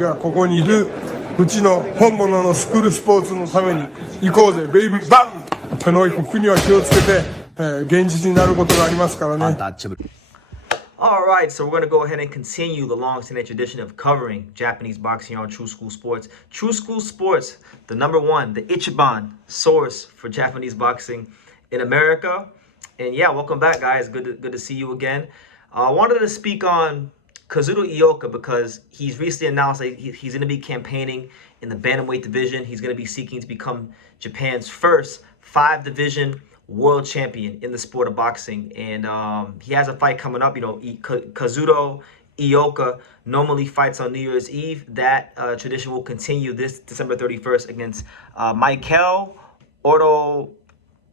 がここにいるうちの本物のスクールスポーツのために行こうぜベイビーバン手の服には気をつけて、現実になることがありますからね。Alright, so we're going to go ahead and continue the long-standing tradition of covering Japanese boxing on True School Sports. True School Sports, the #1, the Ichiban source for Japanese boxing in America. And yeah, welcome back, guys. Good to see you again. I wanted to speak on Kazuto Ioka because he's recently announced that he's going to be campaigning in the bantamweight division. He's going to be seeking to become Japan's first 5-division world champion in the sport of boxing. And he has a fight coming up. You know, Kazuto Ioka normally fights on New Year's Eve. That tradition will continue this December 31st against Michael Otto.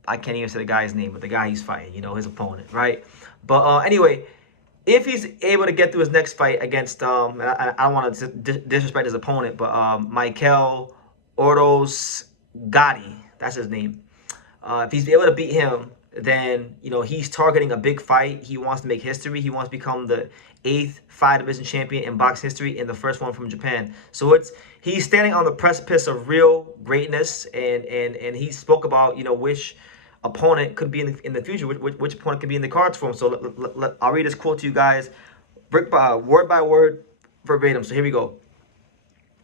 I can't even say the guy's name, but the guy he's fighting, you know, his opponent, right? But anyway, if he's able to get through his next fight against, I don't want to disrespect his opponent, but Michael Ordos Gotti, that's his name. If he's able to beat him, then, you know, he's targeting a big fight. He wants to make history. He wants to become the 8th 5-division champion in boxing history and the first one from Japan. So he's standing on the precipice of real greatness, and he spoke about, you know, which opponent could be in the future, which opponent could be in the cards for him. So I'll read this quote to you guys, word by word, verbatim. So here we go.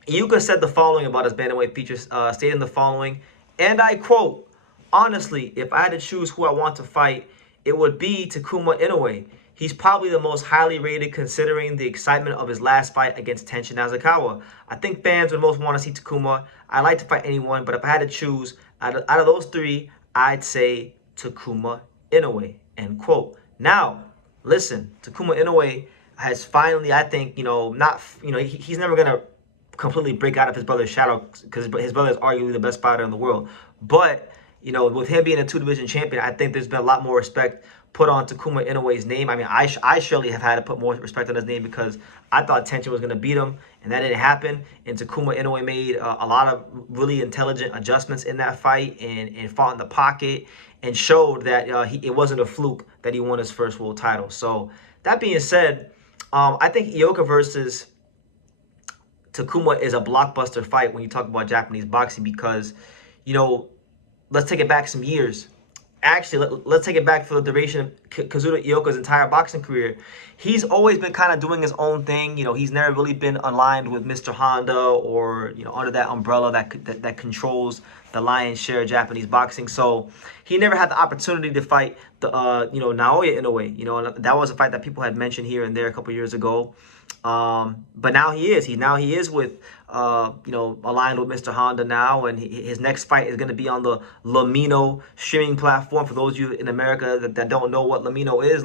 Ioka said the following about his bantamweight features, stating the following, and I quote, "Honestly, if I had to choose who I want to fight, it would be Takuma Inoue. He's probably the most highly rated considering the excitement of his last fight against Tenshin Nasukawa. I think fans would most want to see Takuma. I'd like to fight anyone, but if I had to choose out of those three, I'd say Takuma Inoue," end quote. Now, listen, Takuma Inoue has finally, I think, he's never going to completely break out of his brother's shadow because his brother is arguably the best fighter in the world. But, you know, with him being a 2-division champion, I think there's been a lot more respect put on Takuma Inoue's name. I mean, I surely have had to put more respect on his name because I thought Tenshin was going to beat him, and that didn't happen. And Takuma Inoue made a lot of really intelligent adjustments in that fight and fought in the pocket and showed that it wasn't a fluke that he won his first world title. So that being said, I think Ioka versus Takuma is a blockbuster fight when you talk about Japanese boxing because, you know, let's take it back some years. Actually, let's take it back for the duration of Kazuto Ioka's entire boxing career. He's always been kind of doing his own thing. You know, he's never really been aligned with Mr. Honda or, you know, under that umbrella that controls the lion's share of Japanese boxing. So he never had the opportunity to fight the, Naoya Inoue. You know, that was a fight that people had mentioned here and there a couple years ago. But now he is. He is with, aligned with Mr. Honda now, and his next fight is going to be on the Lamino streaming platform. For those of you in America that don't know what Lamino is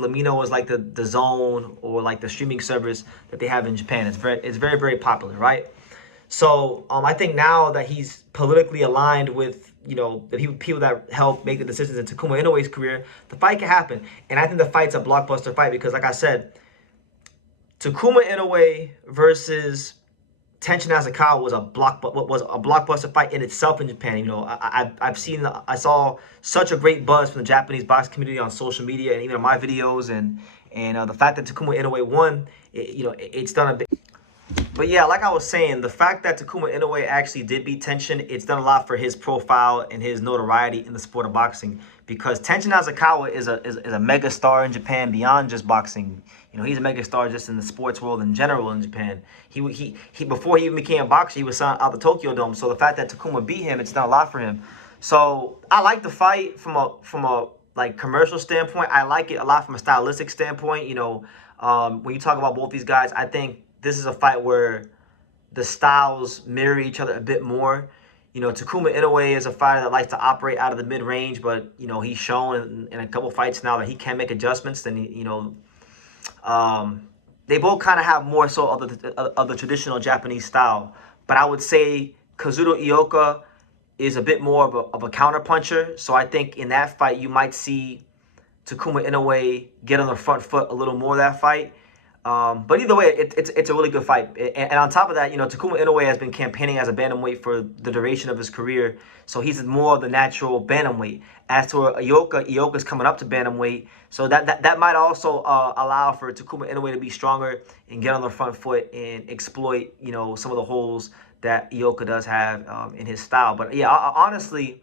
like the Zone or like the streaming service that they have in Japan. It's very, very popular, right? So I think now that he's politically aligned with, you know, the people that help make the decisions in Takuma Inoue's career, the fight can happen. And I think the fight's a blockbuster fight because, like I said, Takuma Inoue versus Tenshin Nasukawa was a blockbuster fight in itself in Japan. You know, I saw such a great buzz from the Japanese boxing community on social media and even on my videos, and the fact that Takuma Inoue won, it's done a bit. But yeah, like I was saying, the fact that Takuma Inoue actually did beat Tenshin, it's done a lot for his profile and his notoriety in the sport of boxing. Because Tenshin Nasukawa is a mega star in Japan beyond just boxing. You know, he's a mega star just in the sports world in general in Japan. He before he even became a boxer, he was signed out the Tokyo Dome. So the fact that Takuma beat him, it's done a lot for him. So I like the fight from a like commercial standpoint. I like it a lot from a stylistic standpoint. You know, when you talk about both these guys, I think this is a fight where the styles mirror each other a bit more. You know, Takuma Inoue is a fighter that likes to operate out of the mid-range, but, you know, he's shown in a couple fights now that he can make adjustments. Then, they both kind of have more so of the traditional Japanese style. But I would say Kazuto Ioka is a bit more of a counter-puncher. So I think in that fight, you might see Takuma Inoue get on the front foot a little more that fight. But either way, it's a really good fight. And on top of that, Takuma Inoue has been campaigning as a bantamweight for the duration of his career, so he's more of the natural bantamweight. As to Ioka's coming up to bantamweight, so that might also allow for Takuma Inoue to be stronger and get on the front foot and exploit some of the holes that Ioka does have in his style. But yeah, honestly,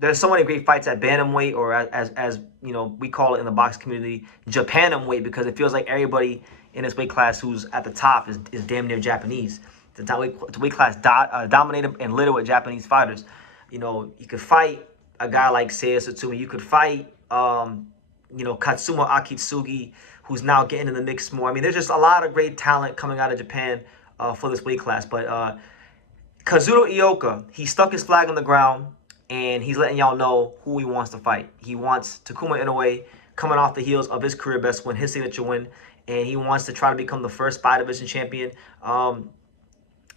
there's so many great fights at bantamweight, or as we call it in the boxing community, Japanamweight, because it feels like everybody in this weight class who's at the top is damn near Japanese. It's a weight class dominated and littered with Japanese fighters. You could fight a guy like Seiya Satsuma. You could fight Katsuma Akitsugi, who's now getting in the mix more. I mean, there's just a lot of great talent coming out of Japan for this weight class. But Kazuto Ioka, he stuck his flag on the ground, and he's letting y'all know who he wants to fight. He wants Takuma Inoue, coming off the heels of his career best win, his signature win, and he wants to try to become the first 5 division champion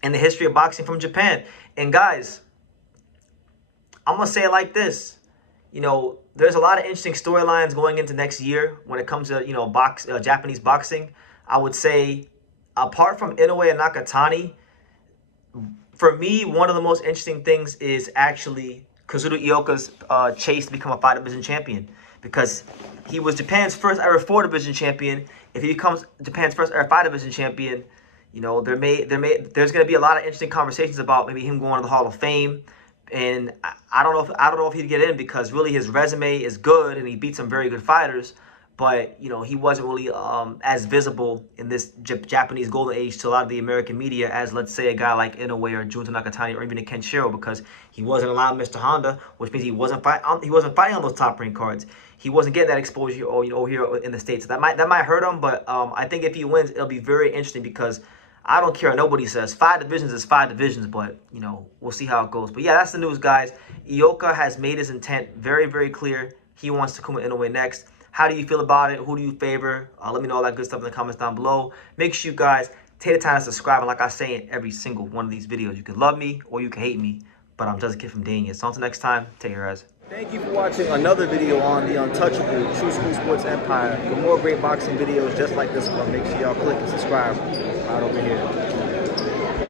in the history of boxing from Japan. And guys, I'm going to say it like this. There's a lot of interesting storylines going into next year when it comes to, Japanese boxing. I would say, apart from Inoue and Nakatani, for me, one of the most interesting things is actually Kazuto Ioka's chase to become a 5 division champion, because he was Japan's first ever 4 division champion. If he becomes Japan's first ever 5 division champion, there's going to be a lot of interesting conversations about maybe him going to the Hall of Fame. And I don't know if he'd get in, because really his resume is good and he beat some very good fighters, but he wasn't really as visible in this Japanese golden age to a lot of the American media as, let's say, a guy like Inoue or Junta Nakatani or even a Kenshiro, because he wasn't allowed Mr. Honda, which means he wasn't fighting on those top ranked cards. He wasn't getting that exposure here in the States. That might hurt him, but I think if he wins, it'll be very interesting, because I don't care what nobody says. 5 divisions is 5 divisions, but we'll see how it goes. But yeah, that's the news, guys. Ioka has made his intent very, very clear. He wants Takuma Inoue next. How do you feel about it? Who do you favor? Let me know all that good stuff in the comments down below. Make sure you guys take the time to subscribe. And like I say in every single one of these videos, you can love me or you can hate me, but I'm just a kid from Dania. So until next time, take care, guys. Thank you for watching another video on the untouchable True School Sports Empire. For more great boxing videos just like this one, make sure y'all click and subscribe right over here.